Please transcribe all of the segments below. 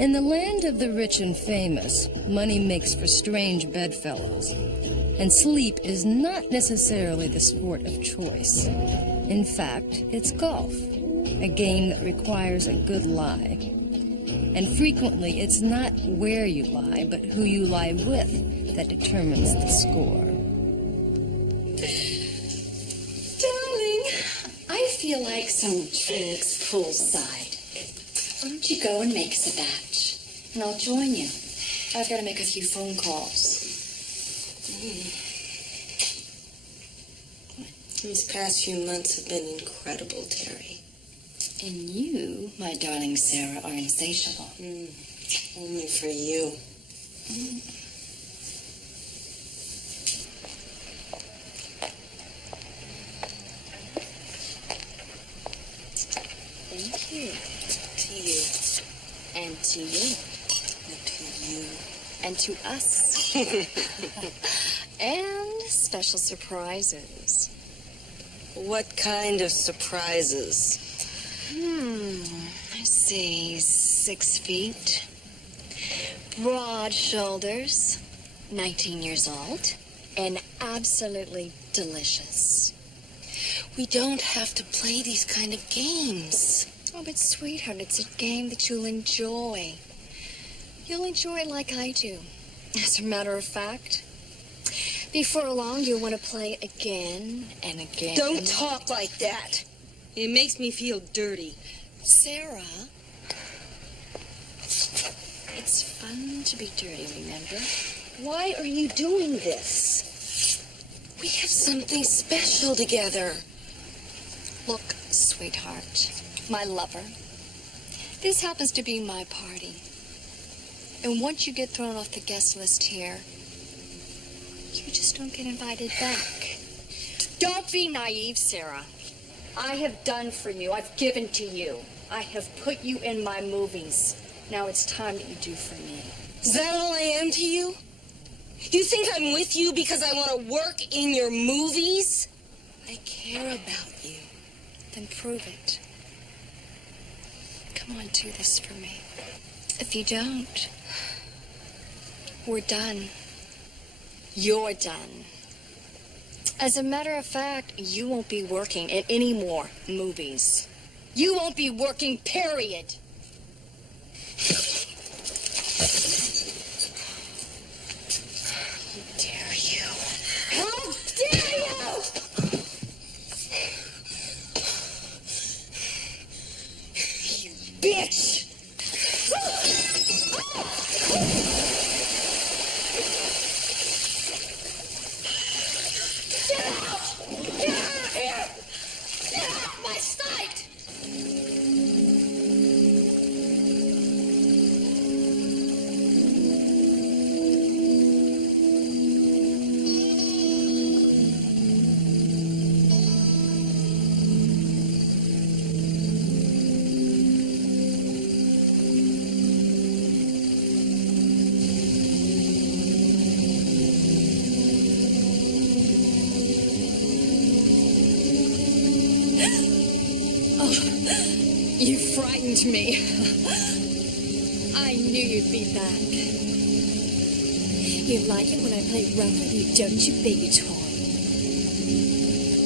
In the land of the rich and famous, money makes for strange bedfellows, and sleep is not necessarily the sport of choice. In fact, it's golf, a game that requires a good lie. And frequently, it's not where you lie, but who you lie with that determines the score. Darling, I feel like some drinks poolside. Why don't you go and make us a batch, and I'll join you. I've got to make a few phone calls. These past few months have been incredible, Terry. And you, my darling Sarah, are insatiable. Only for you. Thank you. To you. And to you. And to you. And to us. And special surprises. What kind of surprises? Let's see, 6 feet, broad shoulders, 19 years old, and absolutely delicious. We don't have to play these kind of games. Oh, but sweetheart, it's a game that you'll enjoy. You'll enjoy it like I do. As a matter of fact, before long, you'll want to play again and again. Don't talk like that. It makes me feel dirty. Sarah, it's fun to be dirty, remember? Why are you doing this? We have something special together. Look, sweetheart, my lover, this happens to be my party. And once you get thrown off the guest list here, you just don't get invited back. Don't be naive, Sarah. I have done for you. I've given to you. I have put you in my movies. Now it's time that you do for me. Is that all I am to you? You think I'm with you because I want to work in your movies? I care about you. Then prove it. Come on, do this for me. If you don't, we're done. You're done. As a matter of fact, you won't be working in any more movies. You won't be working, period. How dare you? How dare you? You bitch! You frightened me. I knew you'd be back. You like it when I play rough with you, don't you, baby toy?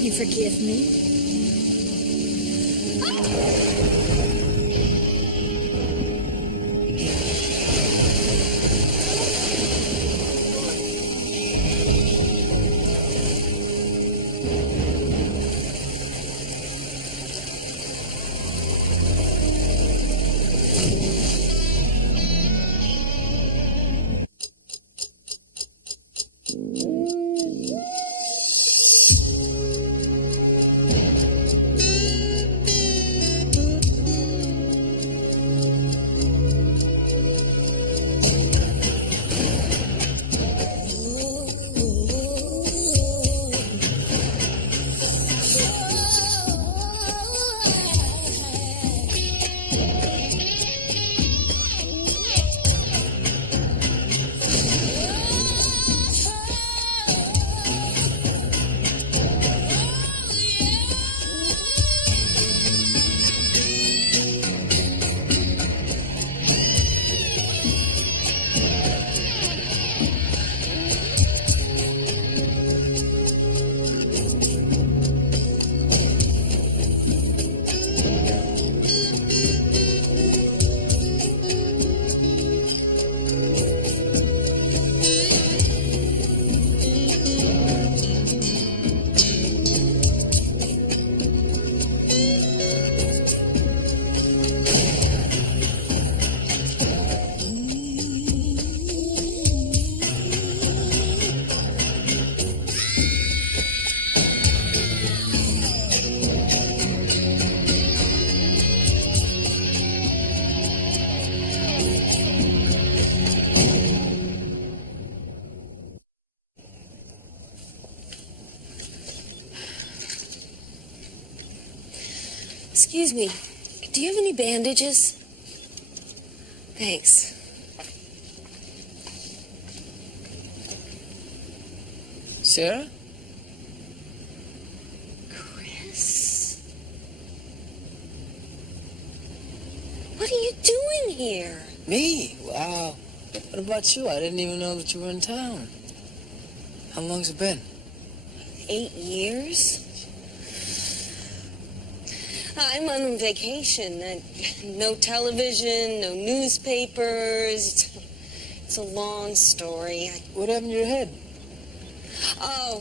You forgive me? Excuse me. Do you have any bandages? Thanks. Sarah? Chris? What are you doing here? Me? Wow. What about you? I didn't even know that you were in town. How long's it been? 8 years? I'm on vacation. No television, no newspapers. It's a long story. What happened to your head? Oh,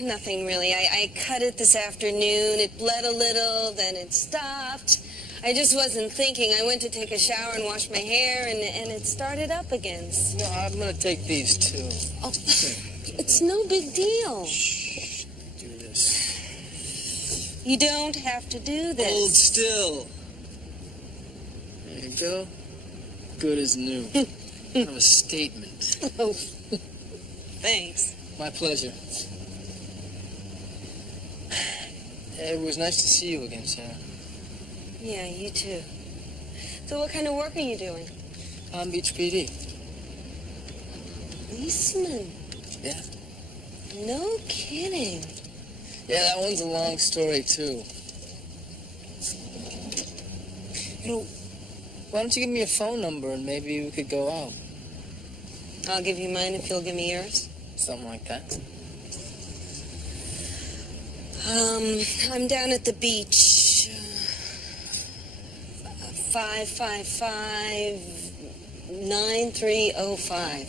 nothing really. I cut it this afternoon. It bled a little, then it stopped. I just wasn't thinking. I went to take a shower and wash my hair, and it started up again. No, I'm gonna take these too. Oh, it's no big deal. Shh. Do this. You don't have to do this. Hold still. There you go. Good as new. Kind of a statement. Oh, thanks. My pleasure. It was nice to see you again, Sarah. Yeah, you too. So what kind of work are you doing? Palm Beach PD. Policeman. Yeah. No kidding. Yeah, that one's a long story, too. You know, why don't you give me your phone number and maybe we could go out? I'll give you mine if you'll give me yours. Something like that. I'm down at the beach. 555-9305.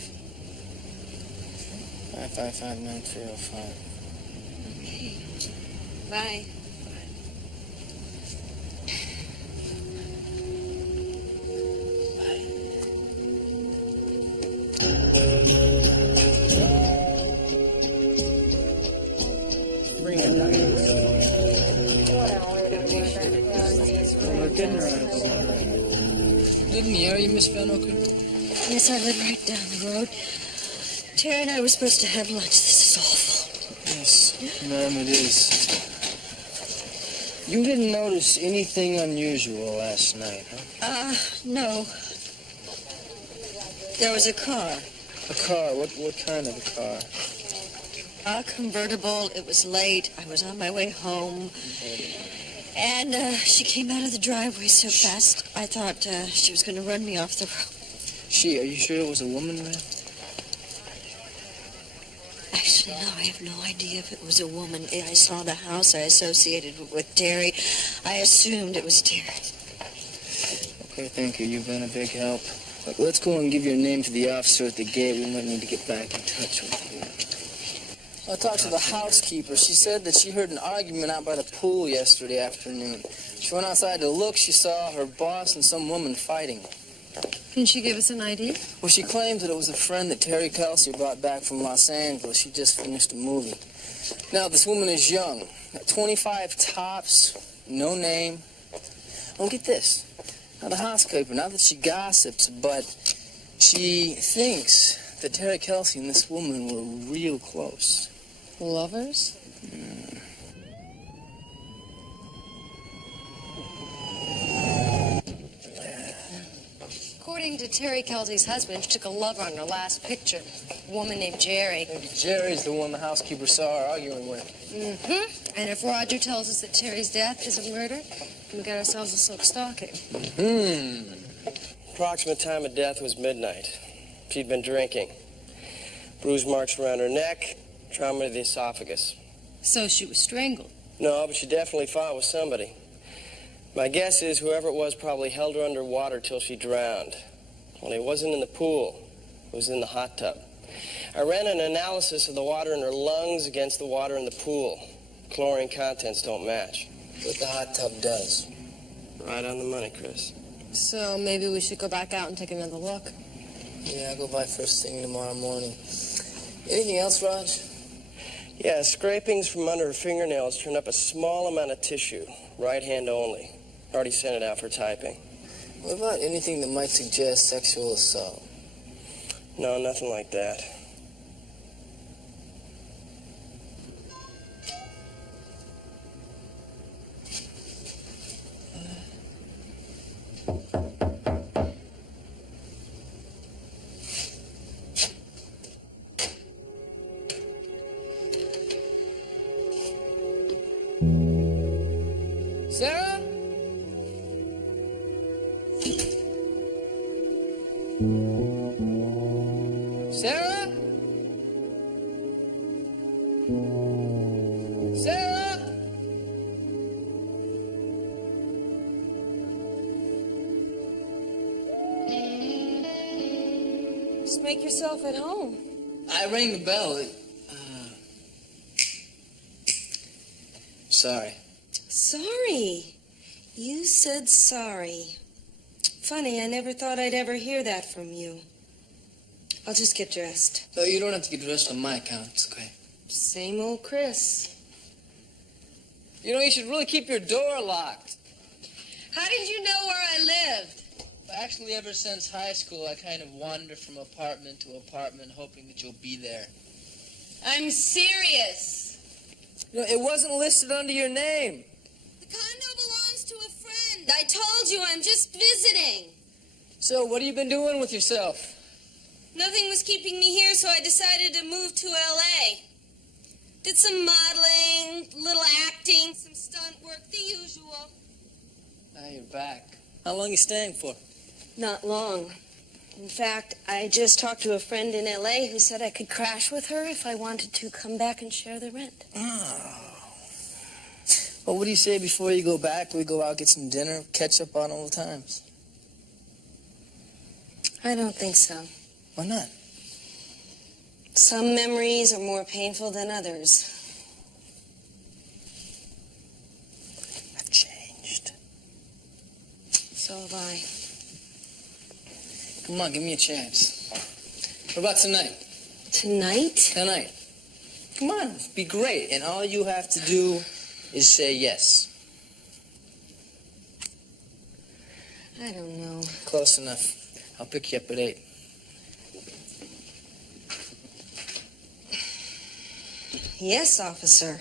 555-9305. Okay. Bye. Bring it back. We're getting around. Good near you, Miss Van Oaken? Yes, I live right down the road. Terry and I were supposed to have lunch. This is awful. Yes, ma'am, it is. You didn't notice anything unusual last night, huh? No. There was a car. A car? What kind of a car? A convertible. It was late. I was on my way home. And she came out of the driveway so fast, I thought she was going to run me off the road. She, are you sure it was a woman, ma'am? Actually, no, I have no idea if it was a woman. I saw the house. I associated it with Terry. I assumed it was Terry. Okay, thank you. You've been a big help. Look, let's go and give your name to the officer at the gate. We might need to get back in touch with you. I talked to the housekeeper. She said that she heard an argument out by the pool yesterday afternoon. She went outside to look. She saw her boss and some woman fighting. Can she give us an ID? Well, she claims that it was a friend that Terry Kelsey brought back from Los Angeles. She just finished a movie. Now, this woman is young. 25 tops, no name. Don't get this. Now, the housekeeper, not that she gossips, but she thinks that Terry Kelsey and this woman were real close. Lovers? According to Terry Kelsey's husband, she took a lover on her last picture. A woman named Jerry. Maybe Jerry's the one the housekeeper saw her arguing with. Mm-hmm. And if Roger tells us that Terry's death is a murder, we got ourselves a silk stocking. Approximate time of death was midnight. She'd been drinking. Bruise marks around her neck, trauma to the esophagus. So she was strangled. No, but she definitely fought with somebody. My guess is whoever it was probably held her underwater till she drowned. Only it wasn't in the pool. It was in the hot tub. I ran an analysis of the water in her lungs against the water in the pool. Chlorine contents don't match. What the hot tub does. Right on the money, Chris. So maybe we should go back out and take another look. Yeah, I'll go by first thing tomorrow morning. Anything else, Raj? Yeah, scrapings from under her fingernails turned up a small amount of tissue. Right hand only. Already sent it out for typing. What about anything that might suggest sexual assault? No, nothing like that. Sarah? Sarah? Sarah? Just make yourself at home. I rang the bell. Sorry. Sorry. You said sorry. Funny, I never thought I'd ever hear that from you. I'll just get dressed. No, you don't have to get dressed on my account. It's okay. Same old Chris. You know, you should really keep your door locked. How did you know where I lived? Actually, ever since high school, I kind of wander from apartment to apartment, hoping that you'll be there. I'm serious. You know, it wasn't listed under your name. The condo belongs to a friend. I told you I'm just visiting. So, what have you been doing with yourself? Nothing was keeping me here, so I decided to move to L.A. Did some modeling, little acting, some stunt work, the usual. Now you're back. How long are you staying for? Not long. In fact, I just talked to a friend in L.A. who said I could crash with her if I wanted to come back and share the rent. Oh. Well, what do you say before you go back, we go out, get some dinner, catch up on old times? I don't think so. Why not? Some memories are more painful than others. I've changed. So have I. Come on, give me a chance. What about tonight? Tonight? Tonight. Come on, be great. And all you have to do is say yes. I don't know. Close enough. I'll pick you up at 8. Yes, officer.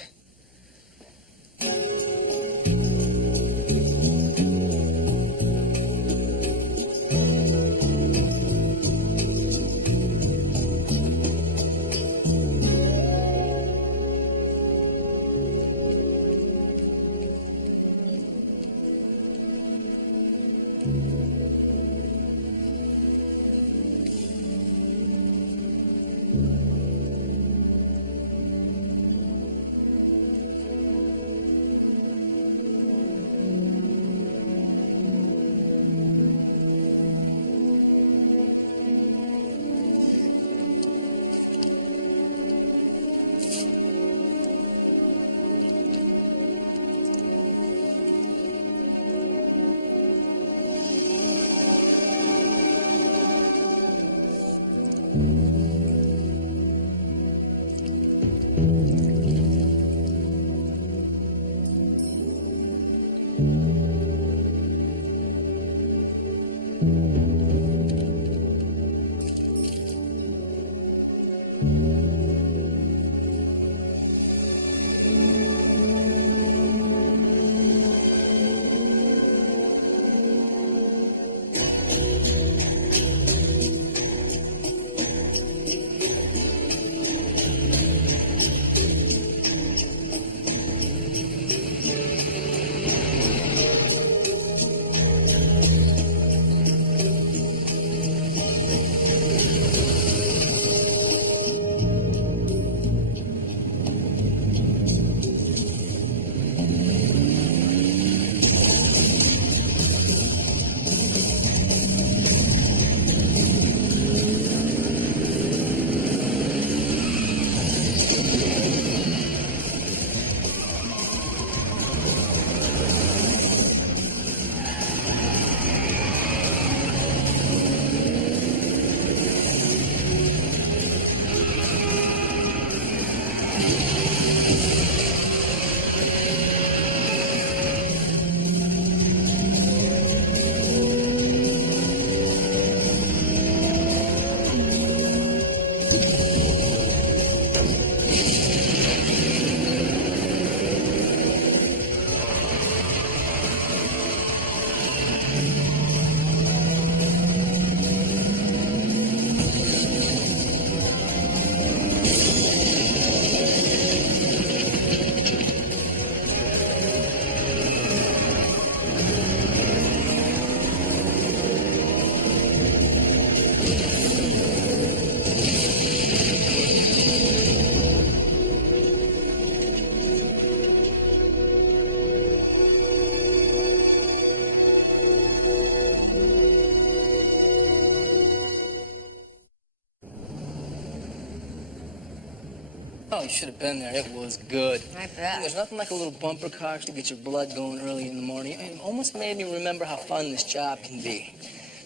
you should have been there. It was good. I bet. There's nothing like a little bumper car to get your blood going early in the morning. It almost made me remember how fun this job can be.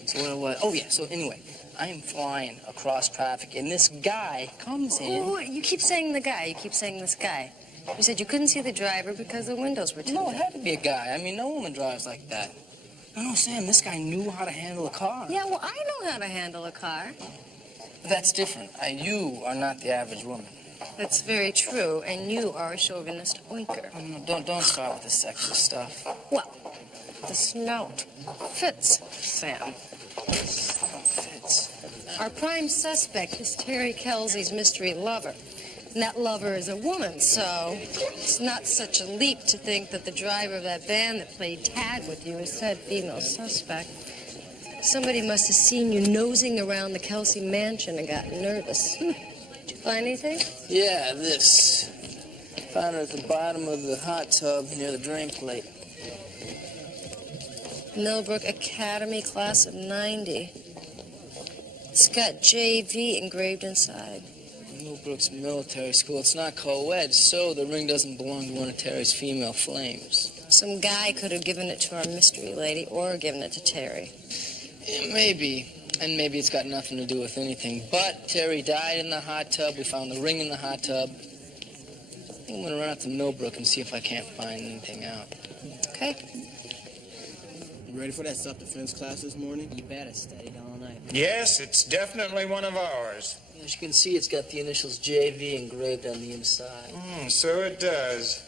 So what it was? Oh, yeah, so anyway, I am flying across traffic, and this guy comes in. Oh, you keep saying the guy. You keep saying this guy. You said you couldn't see the driver because the windows were tinted. No, it had to be a guy. I mean, no woman drives like that. No, Sam, this guy knew how to handle a car. Yeah, well, I know how to handle a car. That's different. You are not the average woman. That's very true, and you are a chauvinist oinker. Oh, no, don't start with the sexist stuff. Well, the snout fits, Sam. Fits. Our prime suspect is Terry Kelsey's mystery lover. And that lover is a woman, so it's not such a leap to think that the driver of that van that played tag with you is said female suspect. Somebody must have seen you nosing around the Kelsey mansion and got nervous. Did you find anything? Yeah, this. Found it at the bottom of the hot tub near the drain plate. Millbrook Academy, class of 90. It's got JV engraved inside. Millbrook's military school. It's not co-ed, so the ring doesn't belong to one of Terry's female flames. Some guy could have given it to our mystery lady or given it to Terry. Yeah, maybe. And maybe it's got nothing to do with anything. But Terry died in the hot tub. We found the ring in the hot tub. I think I'm going to run out to Millbrook and see if I can't find anything out. Okay. You ready for that self-defense class this morning? You bet. I studied all night. Yes, it's definitely one of ours. As you can see, it's got the initials JV engraved on the inside. So it does.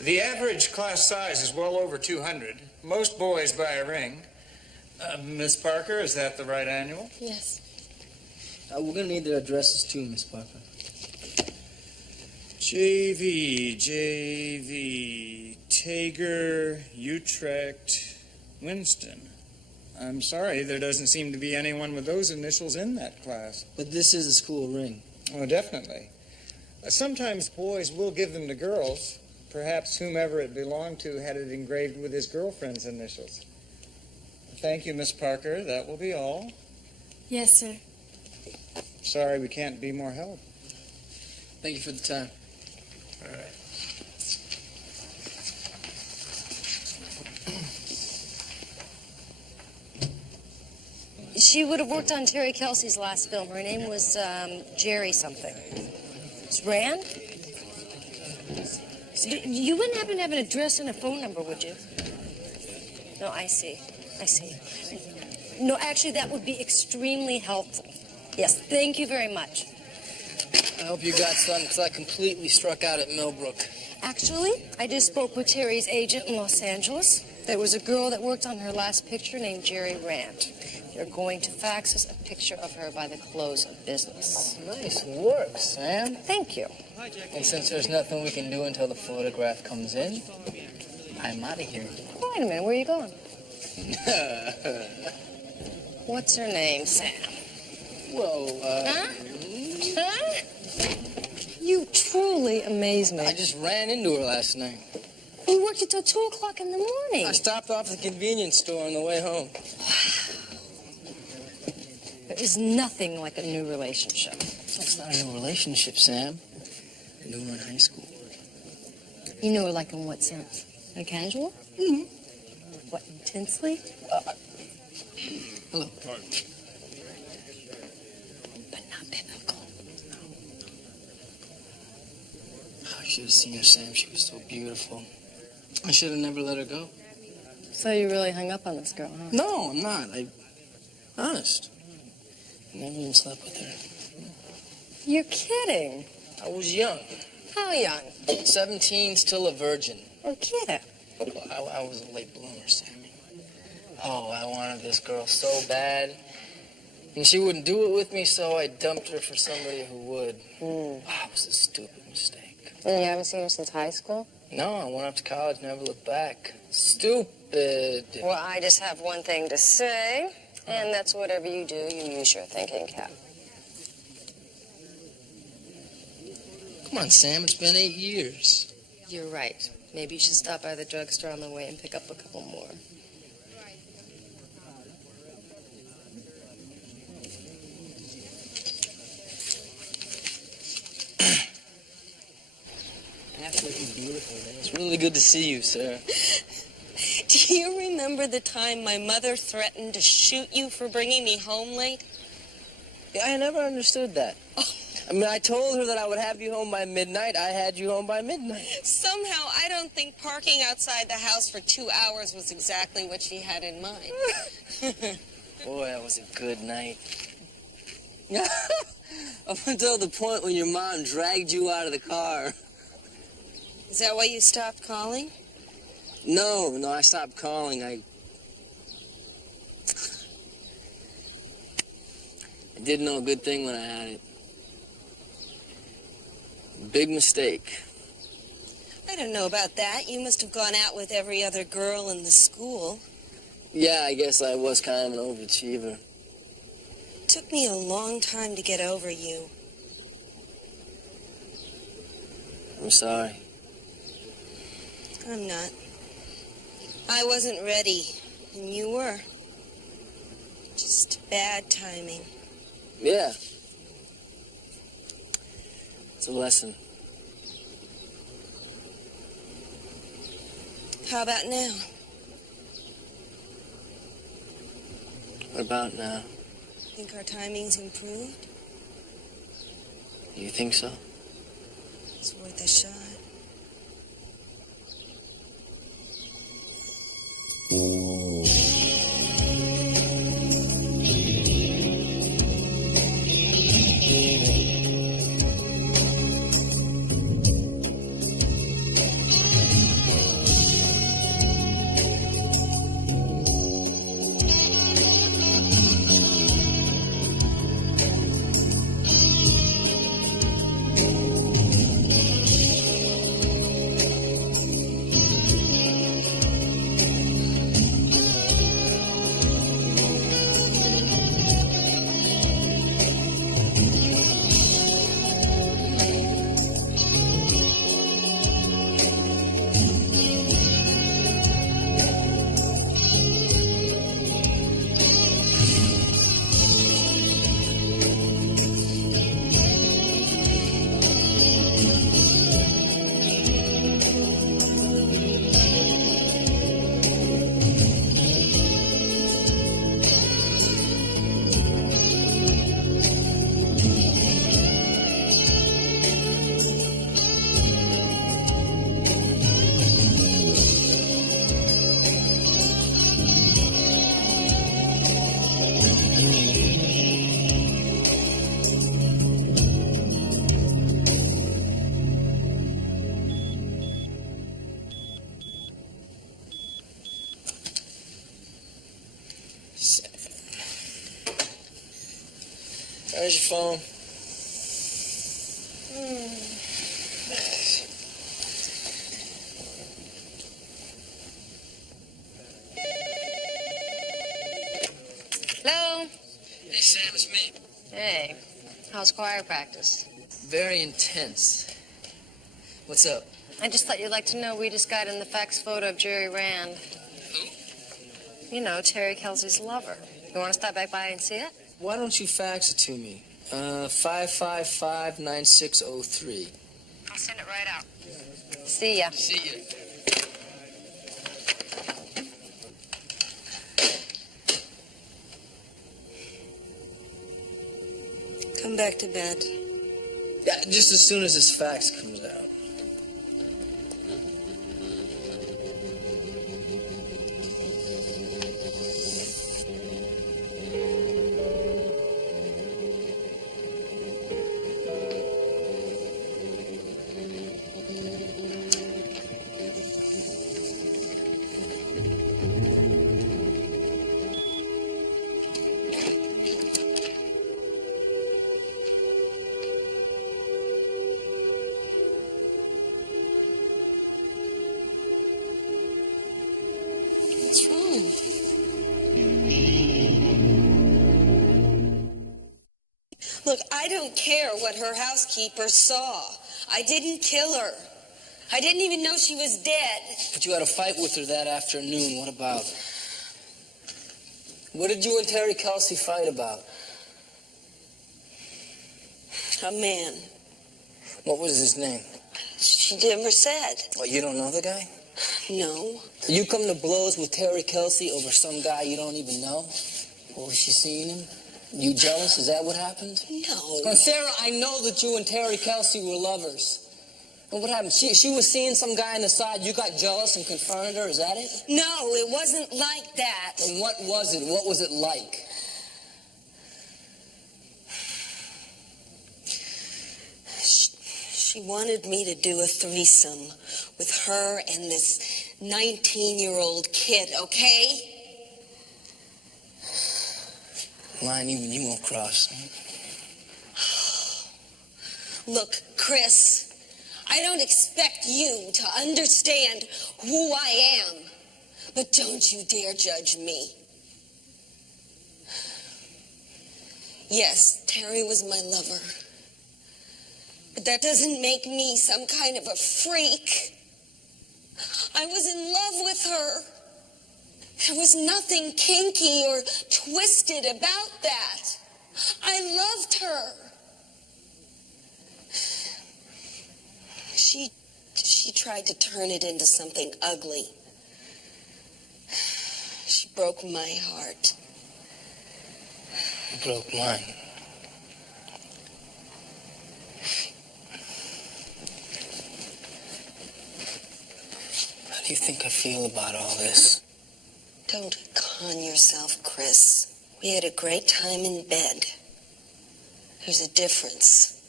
The average class size is well over 200. Most boys buy a ring. Miss Parker, is that the right annual? Yes. We're going to need their addresses too, Miss Parker. JV, Tager, Utrecht, Winston. I'm sorry, there doesn't seem to be anyone with those initials in that class. But this is a school ring. Oh, definitely. Sometimes boys will give them to girls. Perhaps whomever it belonged to had it engraved with his girlfriend's initials. Thank you, Miss Parker. That will be all. Yes, sir. Sorry we can't be more help. Thank you for the time. All right. She would have worked on Terry Kelsey's last film. Her name was Jerry something. It's Rand? You wouldn't happen to have an address and a phone number, would you? No, I see. No, actually, that would be extremely helpful. Yes, thank you very much. I hope you got some, because I completely struck out at Millbrook. Actually, I just spoke with Terry's agent in Los Angeles. There was a girl that worked on her last picture named Jerry Rand. They're going to fax us a picture of her by the close of business. Nice work, Sam. Thank you. And since there's nothing we can do until the photograph comes in, I'm out of here. Wait a minute, where are you going? What's her name, Sam? Well, Huh? You truly amaze me. I just ran into her last night. You worked until 2 o'clock in the morning. I stopped off at the convenience store on the way home. There is nothing like a new relationship. It's not a new relationship, Sam. I knew her in high school. You know her like in what sense? Like casual? Mm-hmm. What, intensely? Hello. But not biblical. Oh, I should have seen her, Sam. She was so beautiful. I should have never let her go. So you really hung up on this girl, huh? No, I'm not. Honest. I never even slept with her. You're kidding. I was young. How young? 17, still a virgin. Oh, kidding. I was a late bloomer, Sammy. Oh, I wanted this girl so bad. And she wouldn't do it with me, so I dumped her for somebody who would. Oh, it was a stupid mistake. And you haven't seen her since high school? No, I went off to college, never looked back. Stupid. Well, I just have one thing to say, and that's whatever you do, you use your thinking cap. Come on, Sam, it's been 8 years. You're right. Maybe you should stop by the drugstore on the way and pick up a couple more. Absolutely beautiful, man. It's really good to see you, Sarah. Do you remember the time my mother threatened to shoot you for bringing me home late? Yeah, I never understood that. I mean, I told her that I would have you home by midnight. I had you home by midnight. Somehow, I don't think parking outside the house for 2 hours was exactly what she had in mind. Boy, that was a good night. Up until the point when your mom dragged you out of the car. Is that why you stopped calling? No, I stopped calling. I did no good thing when I had it. Big mistake. I don't know about that. You must have gone out with every other girl in the school. Yeah, I guess I was kind of an overachiever. It took me a long time to get over you. I'm sorry. I'm not. I wasn't ready, and you were. Just bad timing. Yeah. It's a lesson. How about now? What about now? Think our timing's improved? You think so? It's worth a shot. There's your phone. Hello? Hey, Sam, it's me. Hey, how's choir practice? Very intense. What's up? I just thought you'd like to know we just got in the fax photo of Jerry Rand. Who? You know, Terry Kelsey's lover. You want to stop back by and see it? Why don't you fax it to me? 555-9603. I'll send it right out. See ya. See you. Come back to bed. Yeah, just as soon as this fax comes out. What's wrong? Look, I don't care what her housekeeper saw. I didn't kill her. I didn't even know she was dead. But you had a fight with her that afternoon. What about? What did you and Terry Kelsey fight about? A man. What was his name? She never said. Well, you don't know the guy? No. You come to blows with Terry Kelsey over some guy you don't even know? Or was she seeing him? You jealous? Is that what happened? No. Now, Sarah, I know that you and Terry Kelsey were lovers. And what happened? She was seeing some guy on the side. You got jealous and confronted her. Is that it? No, it wasn't like that. And what was it? What was it like? She wanted me to do a threesome with her and this 19-year-old kid, okay? Line even you won't cross. Look, Chris, I don't expect you to understand who I am, but don't you dare judge me. Yes, Terry was my lover. But that doesn't make me some kind of a freak. I was in love with her. There was nothing kinky or twisted about that. I loved her. She tried to turn it into something ugly. She broke my heart. You broke mine. How do you think I feel about all this? Don't con yourself, Chris. We had a great time in bed. There's a difference.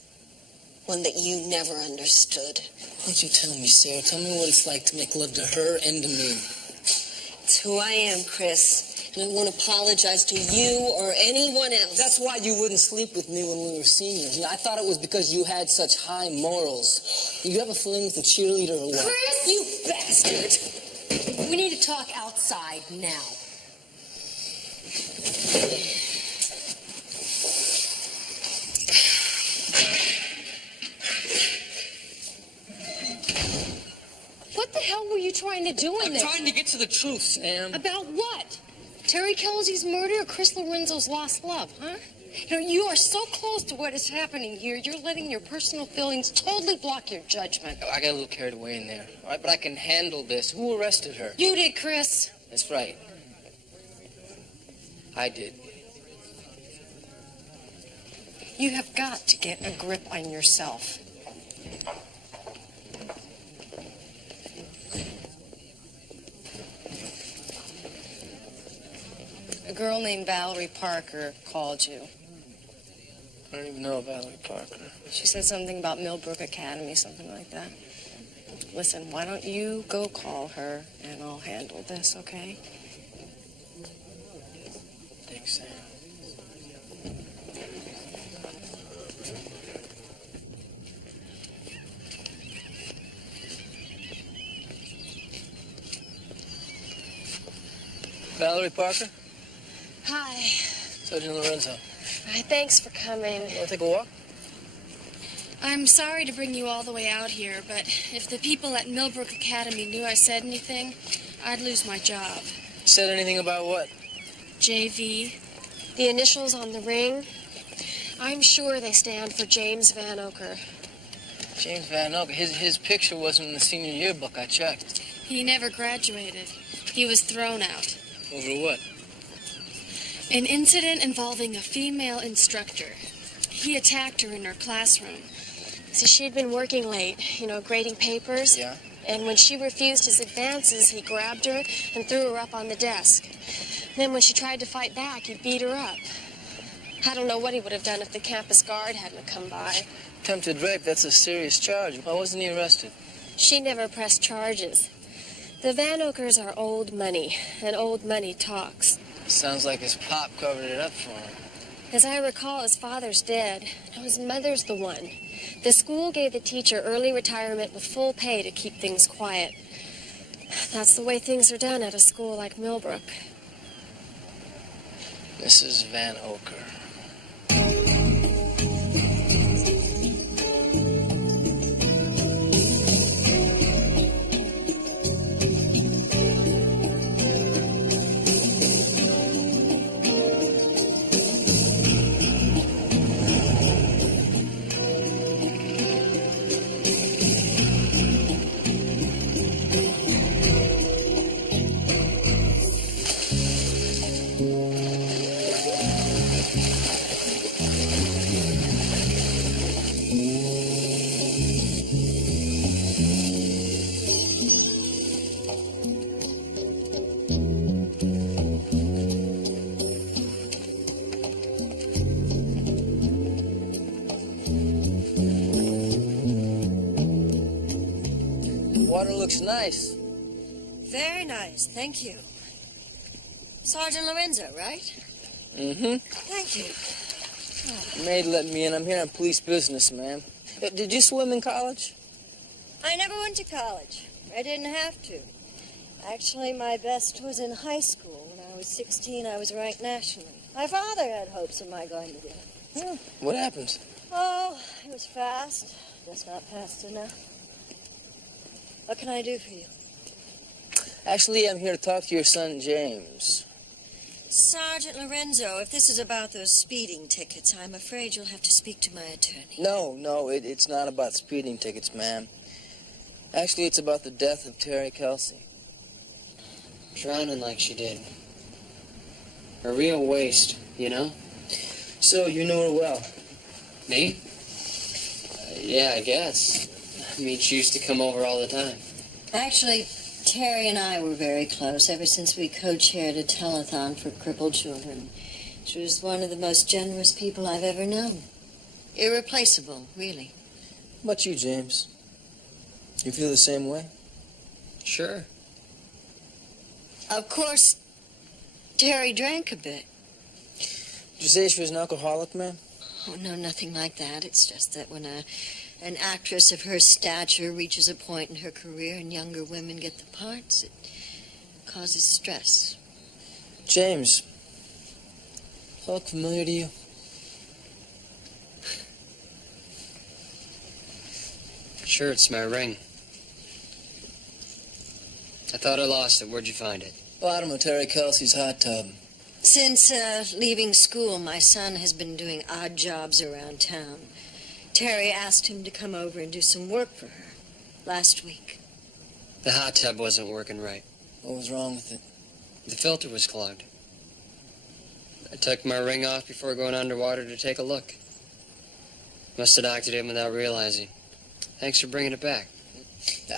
One that you never understood. Why don't you tell me, Sarah? Tell me what it's like to make love to her and to me. It's who I am, Chris. And I won't apologize to you or anyone else. That's why you wouldn't sleep with me when we were seniors. You know, I thought it was because you had such high morals. Did you have a feeling with a cheerleader or what? Chris, you bastard! We need to talk outside now. What the hell were you trying to do in there? I'm trying to get to the truth, Sam. About what? Terry Kelsey's murder or Chris Lorenzo's lost love, huh? You know, you are so close to what is happening here, you're letting your personal feelings totally block your judgment. I got a little carried away in there. All right, but I can handle this. Who arrested her? You did, Chris. That's right. I did. You have got to get a grip on yourself. A girl named Valerie Parker called you. I don't even know Valerie Parker. She said something about Millbrook Academy, something like that. Listen, why don't you go call her and I'll handle this, okay? Thanks, Sam. Valerie Parker? Hi. Sergeant Lorenzo. Hi, thanks for coming. Want to take a walk? I'm sorry to bring you all the way out here, but if the people at Millbrook Academy knew I said anything, I'd lose my job. Said anything about what? JV. The initials on the ring, I'm sure they stand for James Van Oker. James Van Oker. His picture wasn't in the senior yearbook. I checked. He never graduated. He was thrown out. Over what? An incident involving a female instructor. He attacked her in her classroom. See, she'd been working late, grading papers. Yeah? And when she refused his advances, he grabbed her and threw her up on the desk. Then when she tried to fight back, he beat her up. I don't know what he would have done if the campus guard hadn't come by. Attempted rape, that's a serious charge. Why wasn't he arrested? She never pressed charges. The Van Okers are old money, and old money talks. Sounds like his pop covered it up for him. As I recall, his father's dead. Now his mother's the one. The school gave the teacher early retirement with full pay to keep things quiet. That's the way things are done at a school like Millbrook. Mrs. Van Oker. Water looks nice. Very nice, thank you. Sergeant Lorenzo, right? Mm-hmm. Thank you. Maid let me in. I'm here on police business, ma'am. Did you swim in college? I never went to college. I didn't have to. Actually, my best was in high school. When I was 16, I was ranked nationally. My father had hopes of my going to do it. What happened? Oh, it was fast. Just not fast enough. What can I do for you? Actually, I'm here to talk to your son, James. Sergeant Lorenzo, if this is about those speeding tickets, I'm afraid you'll have to speak to my attorney. No, it's not about speeding tickets, ma'am. Actually, it's about the death of Terry Kelsey. Drowning like she did. A real waste, you know? So, you know her well? Me? Yeah, I guess. I mean, she used to come over all the time. Actually, Terry and I were very close ever since we co-chaired a telethon for crippled children. She was one of the most generous people I've ever known. Irreplaceable, really. How about you, James? You feel the same way? Sure. Of course, Terry drank a bit. Did you say she was an alcoholic, ma'am? Oh, no, nothing like that. It's just that when an actress of her stature reaches a point in her career and younger women get the parts, it causes stress. James, does that look familiar to you? Sure, it's my ring. I thought I lost it. Where'd you find it? Bottom of Terry Kelsey's hot tub. Since leaving school, my son has been doing odd jobs around town. Terry asked him to come over and do some work for her last week. The hot tub wasn't working right. What was wrong with it? The filter was clogged. I took my ring off before going underwater to take a look. Must have knocked it in without realizing. Thanks for bringing it back.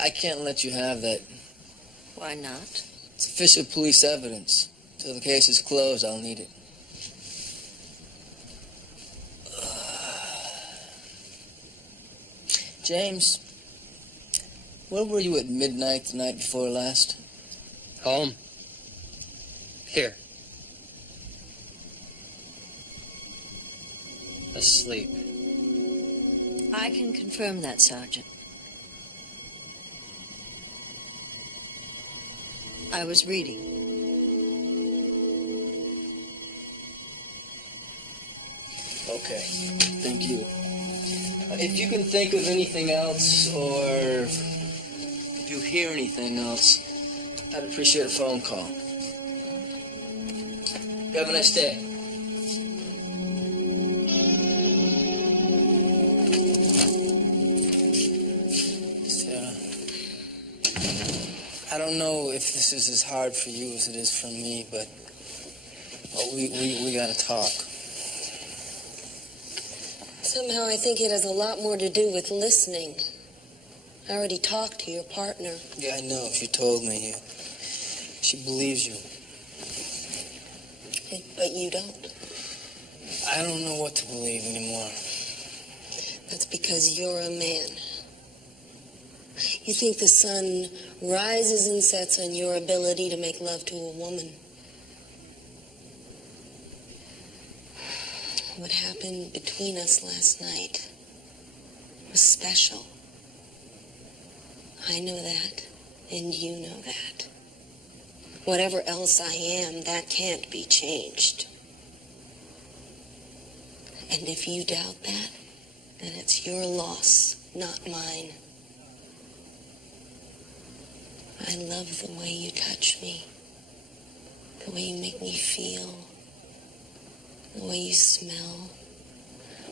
I can't let you have that. Why not? It's official police evidence. Till the case is closed, I'll need it. James, where were you at midnight the night before last? Home. Here. Asleep. I can confirm that, Sergeant. I was reading. Okay, thank you. If you can think of anything else, or if you hear anything else, I'd appreciate a phone call. Have a nice day. Sarah, I don't know if this is as hard for you as it is for me, but we gotta talk. Somehow I think it has a lot more to do with listening. I already talked to your partner. Yeah, I know. She told me. She believes you. But you don't. I don't know what to believe anymore. That's because you're a man. You think the sun rises and sets on your ability to make love to a woman. What happened between us last night was special. I know that, and you know that. Whatever else I am, that can't be changed. And if you doubt that, then it's your loss, not mine. I love the way you touch me, the way you make me feel, the way you smell.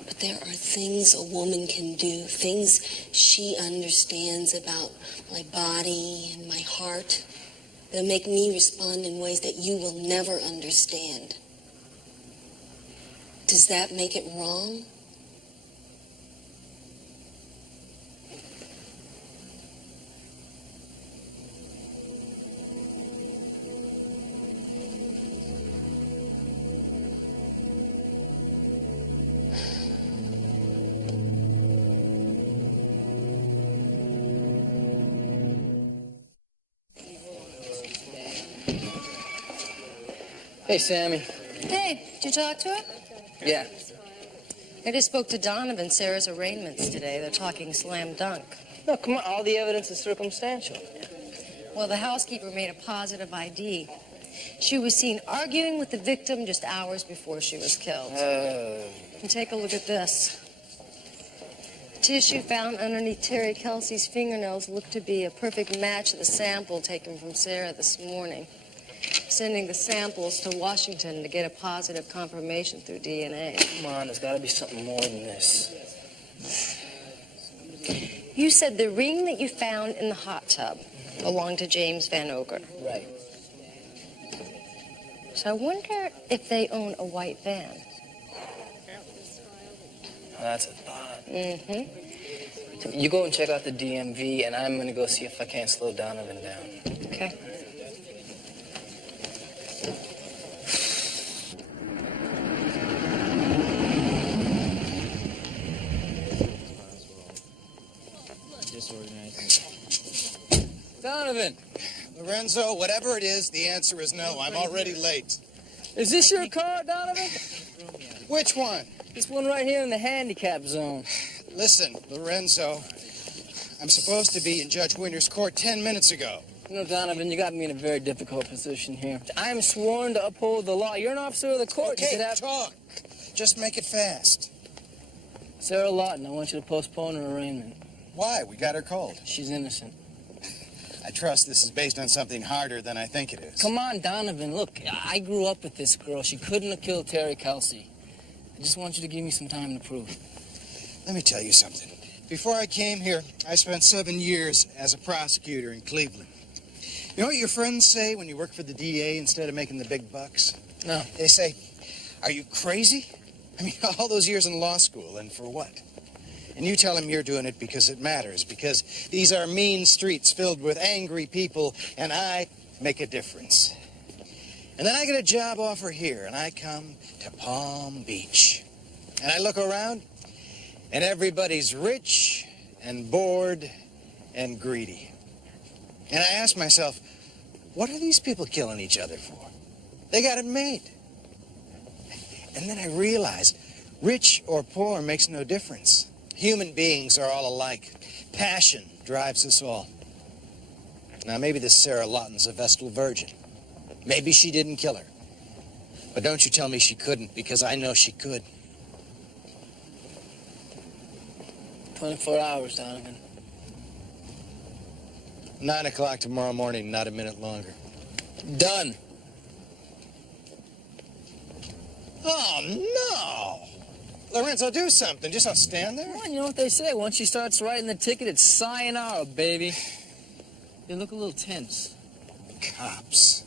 But there are things a woman can do, things she understands about my body and my heart that make me respond in ways that you will never understand. Does that make it wrong? Hey, Sammy. Hey, did you talk to her? Yeah. I just spoke to Donovan, Sarah's arraignments today. They're talking slam dunk. No, come on. All the evidence is circumstantial. Well, the housekeeper made a positive ID. She was seen arguing with the victim just hours before she was killed. And take a look at this. Tissue found underneath Terry Kelsey's fingernails looked to be a perfect match to the sample taken from Sarah this morning. Sending the samples to Washington to get a positive confirmation through DNA. Come on, there's got to be something more than this. You said the ring that you found in the hot tub belonged to James Van Oger. Right. So I wonder if they own a white van. That's a thought. Mm-hmm. So you go and check out the DMV, and I'm going to go see if I can't slow Donovan down. Okay. Donovan, Lorenzo, whatever it is, the answer is no. I'm already late. is this your car, Donovan? Which one? This one right here in the handicap zone. Listen, Lorenzo, I'm supposed to be in Judge Winter's court 10 minutes ago. You know, Donovan, you got me in a very difficult position here. I'm sworn to uphold the law. You're an officer of the court. You Okay, could have... talk. Just make it fast. Sarah Lawton, I want you to postpone her arraignment. Why? We got her cold. She's innocent. I trust this is based on something harder than I think it is. Come on, Donovan. Look, I grew up with this girl. She couldn't have killed Terry Kelsey. I just want you to give me some time to prove. Let me tell you something. Before I came here, I spent 7 years as a prosecutor in Cleveland. You know what your friends say when you work for the DA instead of making the big bucks? No. They say, are you crazy? I mean, all those years in law school, and for what? And you tell them you're doing it because it matters, because these are mean streets filled with angry people, and I make a difference. And then I get a job offer here, and I come to Palm Beach. And I look around, and everybody's rich and bored and greedy. And I ask myself, what are these people killing each other for? They got it made. And then I realize, rich or poor makes no difference. Human beings are all alike. Passion drives us all. Now, maybe this Sarah Lawton's a Vestal virgin. Maybe she didn't kill her. But don't you tell me she couldn't, because I know she could. 24 hours, Donovan. 9 o'clock tomorrow morning, not a minute longer. Done. Oh, no! Lorenzo, do something. Just don't stand there. Come on, you know what they say. Once she starts writing the ticket, it's sayonara, baby. You look a little tense. Cops.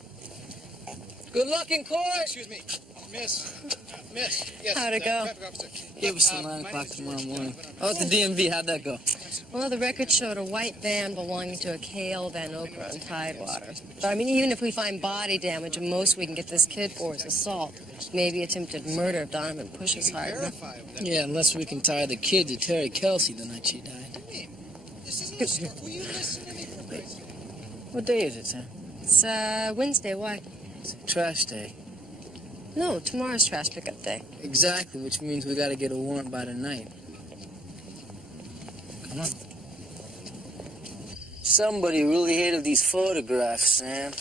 Good luck in court. Excuse me. Miss. Miss. Yes. How'd it go? traffic officer. Give us till 9 o'clock tomorrow morning. Oh, at the DMV, how'd that go? Well, the record showed a white van belonging to a K.L. Van Oker on Tidewater. But, I mean, even if we find body damage, the most we can get this kid for is assault. Maybe attempted murder if Donovan pushes hard enough. Yeah, unless we can tie the kid to Terry Kelsey the night she died. This isn't a story. Will you listen to me for a minute? What day is it, Sam? It's Wednesday. Why? It's trash day. No, tomorrow's trash pickup day. Exactly, which means we gotta get a warrant by tonight. Come on. Somebody really hated these photographs, Sam.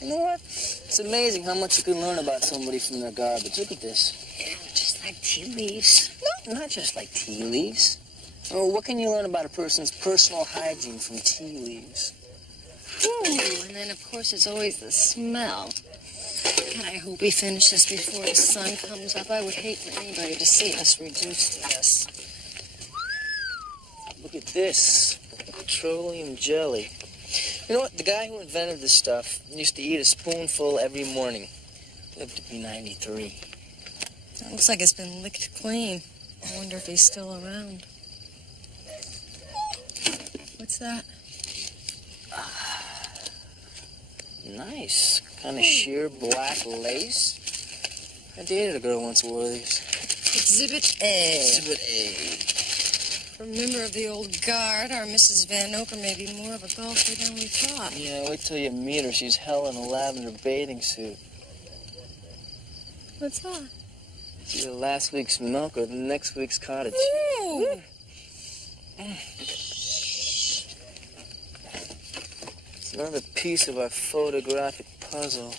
You know what? It's amazing how much you can learn about somebody from their garbage. Look at this. Just like tea leaves. No, not just like tea leaves. Oh, what can you learn about a person's personal hygiene from tea leaves? Ooh, and then, of course, it's always the smell. God, I hope we finish this before the sun comes up. I would hate for anybody to see us reduced to this. Look at this. Petroleum jelly. You know what? The guy who invented this stuff used to eat a spoonful every morning. Lived to be 93. It looks like it's been licked clean. I wonder if he's still around. What's that? Nice. Kind of sheer black lace. I dated a girl once who wore these. Exhibit A. Exhibit A. For a member of the old guard, our Mrs. Van Oker may be more of a golfer than we thought. Yeah, wait till you meet her. She's hell in a lavender bathing suit. What's that? It's either last week's milk or the next week's cottage. Ooh. It's another piece of our photographic puzzle.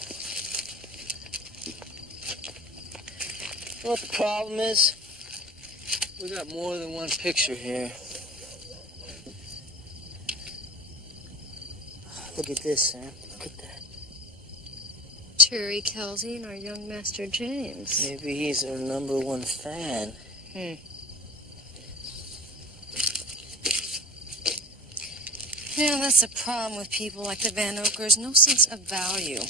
You know what the problem is? We got more than one picture here. Look at this, Sam. Look at that. Terry Kelsey and our young Master James. Maybe he's our #1 fan. You know, that's the problem with people like the Van Okers. No sense of value.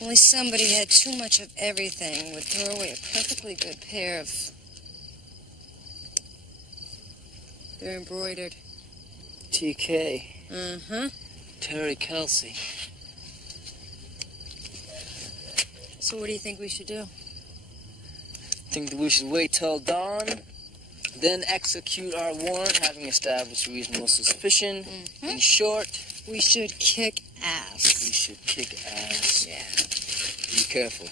Only somebody had too much of everything would throw away a perfectly good pair of... They're embroidered. TK. Uh-huh. Terry Kelsey. So what do you think we should do? Think that we should wait till dawn, then execute our warrant, having established reasonable suspicion. In short, we should kick ass. We should kick ass. Yeah. Be careful.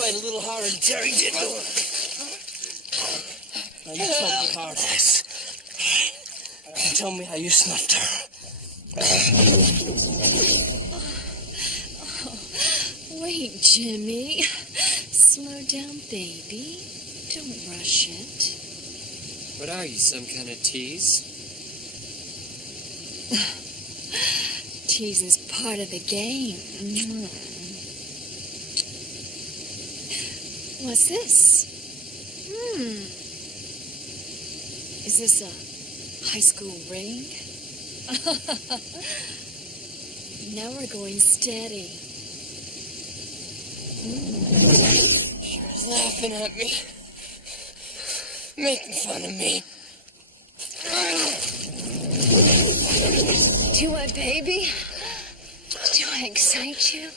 A little harder than Terry did. Now you told me hard. Tell me how you snuffed her. Wait, Jimmy. Slow down, baby. Don't rush it. What are you, some kind of tease? Teasing's part of the game. What's this? Is this a high school ring? Now we're going steady. She was laughing at me. Making fun of me. Do I, baby? Do I excite you?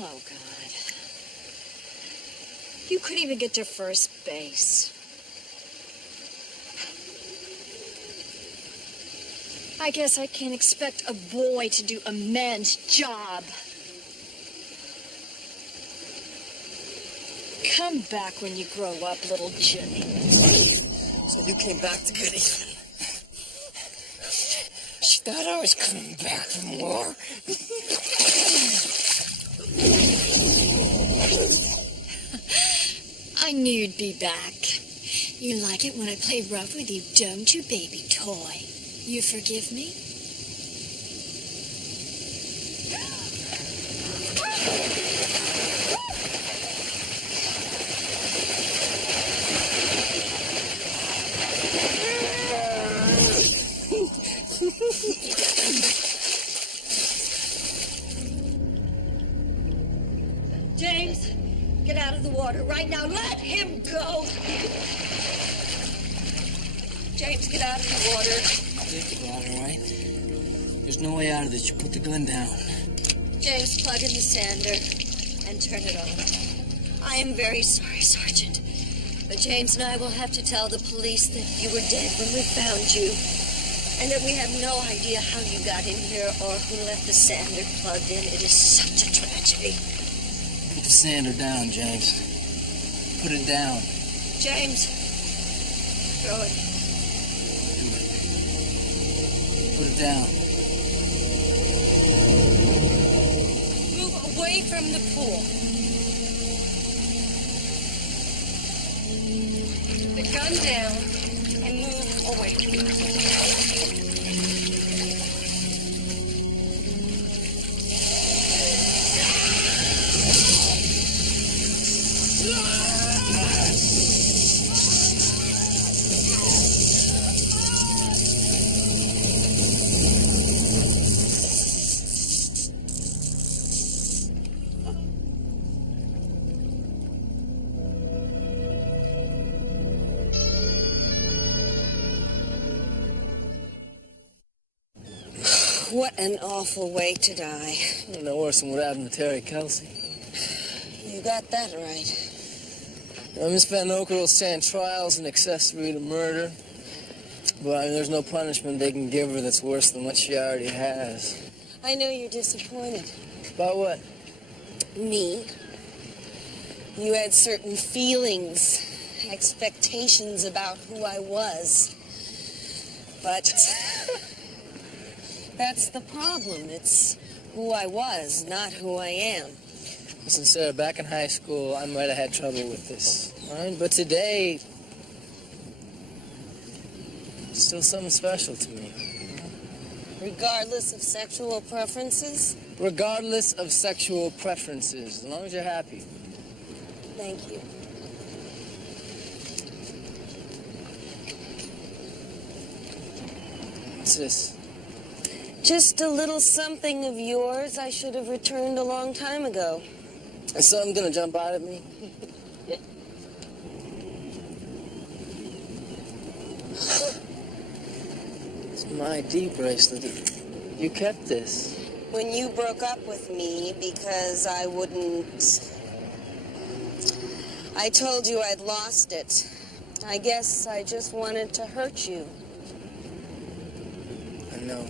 Oh, God. You couldn't even get to first base. I guess I can't expect a boy to do a man's job. Come back when you grow up, little Jimmy. So you came back to good even. She thought I was coming back for more. I knew you'd be back. You like it when I play rough with you, don't you, baby toy? You forgive me? James, get out of the water right now. Let him go. James, get out of the water. Think about it, all right? There's no way out of this. You put the gun down. James, plug in the sander and turn it on. I am very sorry, Sergeant. But James and I will have to tell the police that you were dead when we found you. And that we have no idea how you got in here or who left the sander plugged in. It is such a tragedy. Put the sander down, James. Put it down. James, throw it. Put it down. Move away from the pool. Put the gun down and move away from the pool. What an awful way to die. No worse than what happened to Terry Kelsey. You got that right. Miss Van Oker will stand trials and accessory to murder. But I mean, there's no punishment they can give her that's worse than what she already has. I know you're disappointed. About what? Me. You had certain feelings, expectations about who I was. But that's the problem. It's who I was, not who I am. Listen, Sarah, back in high school, I might have had trouble with this. All right? But today, it's still something special to me. Regardless of sexual preferences? Regardless of sexual preferences, as long as you're happy. Thank you. What's this? Just a little something of yours I should have returned a long time ago. Is something gonna jump out at me? It's my ID bracelet. You kept this. When you broke up with me because I wouldn't... I told you I'd lost it. I guess I just wanted to hurt you. I know.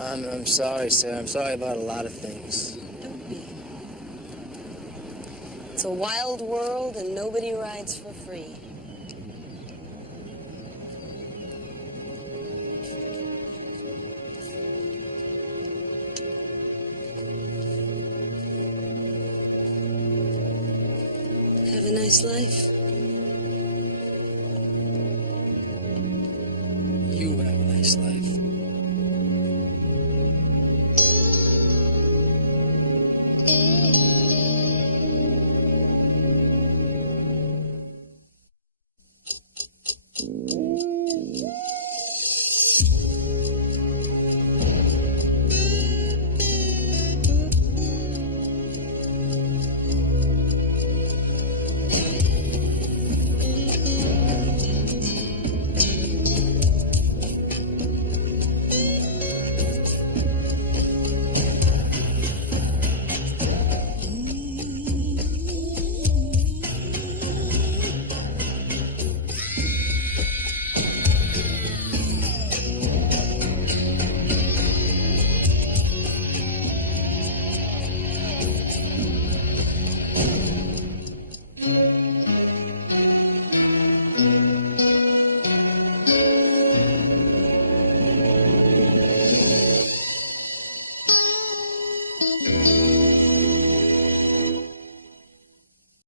I'm sorry, Sarah. I'm sorry about a lot of things. Don't be. It's a wild world and nobody rides for free. Have a nice life.